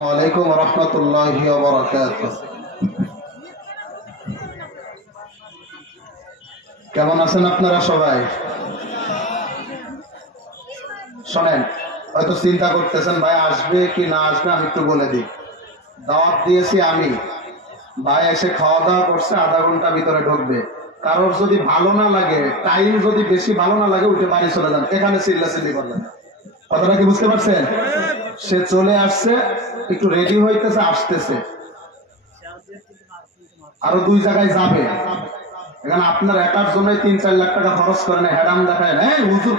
ওয়ালাইকুম রাহমাতুল্লাহি ওয়া বারাকাতুহু। কেমন আছেন আপনারা সবাই? শোনেন, হয়তো চিন্তা করতেছেন ভাই আসবে কি না আসবে, আমি একটু বলে দিই। দাওয়াত দিয়েছি আমি, ভাই এসে খাওয়া দাওয়া করছে, আধা ঘন্টা ভিতরে ঢুকবে। কারোর যদি ভালো না লাগে, টাইম যদি বেশি ভালো না লাগে, উঠে বাড়ি চলে যান, এখানে চিল্লাচিল্লি করবেন না। কথাটা কি বুঝতে পারছেন? সে চলে আসছে, একটু রেডি হইতেছে, আসতেছে, আরো 2 জায়গায় যাবে। এখানে আপনার একার জন্যই 3-4 লাখ টাকা খরচ করেন, হেরাম দেখায় না, হুজুর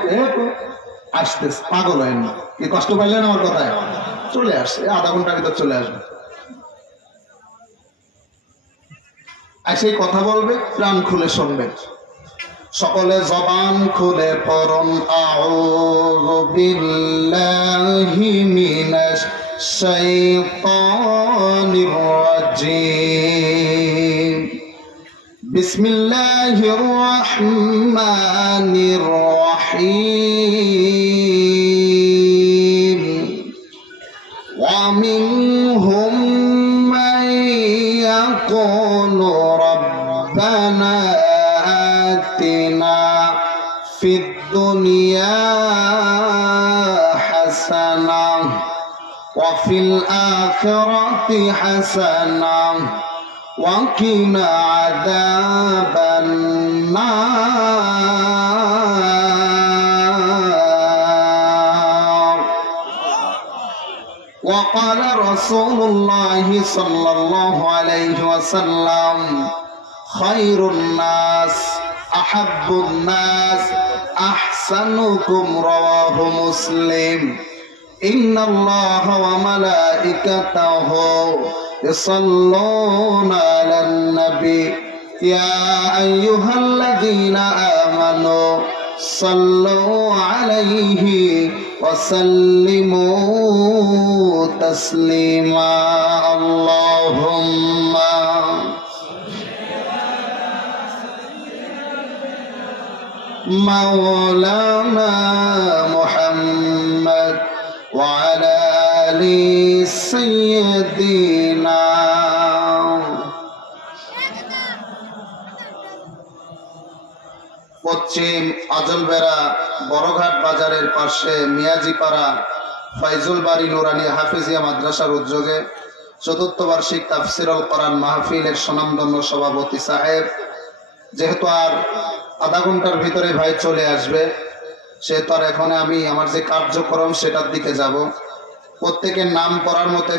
আসতেছে, পাগল হয় না। কি কষ্ট পাইলেন আমার কথায়? চলে আসছে, আধা ঘন্টার ভিতর চলে আসবে। সেই কথা বলবে, প্রাণ খুলে শুনবে। সকলে জবান খুলে পড়ুন আউযু বিল্লাহি মিনাশ শাইতানির রাজিম। বিসমিল্লাহির রহমানির রহিম। ওয়া মিনহুম মান ইয়াকুলু রাব্বানা আতিনা ফিদ দুনিয়া হাসানাহ ওয়া ফিল আখিরাতি হাসানাহ ওয়া কিনা আযাবান নার। وقال رسول الله صلى الله عليه وسلم خير الناس أحب الناس أحسنكم رواه مسلم. إن الله وملائكته يصلون على النبي يا أيها الذين آمنوا صلوا عليه وسلموا تسليما. اللهم مولانا محمد وعلى آل سيدنا। পশ্চিম আজলবেড়া বড়ঘাট বাজারের পাশে মিয়াজিপাড়া ফাইজুল বাড়ি নুরানি হাফিজিয়া মাদ্রাসার উদ্যোগে ৪র্থ বার্ষিক তাফসিরুল কোরআন মাহফিলের সুনামধন্য সভাপতি সাহেব, যেহেতু আর আধা ঘন্টার ভিতরে ভাই চলে আসবে, সেহেতু আর এখন আমি আমার যে কার্যক্রম সেটার দিকে যাব। প্রত্যেকের নাম পড়ার মতো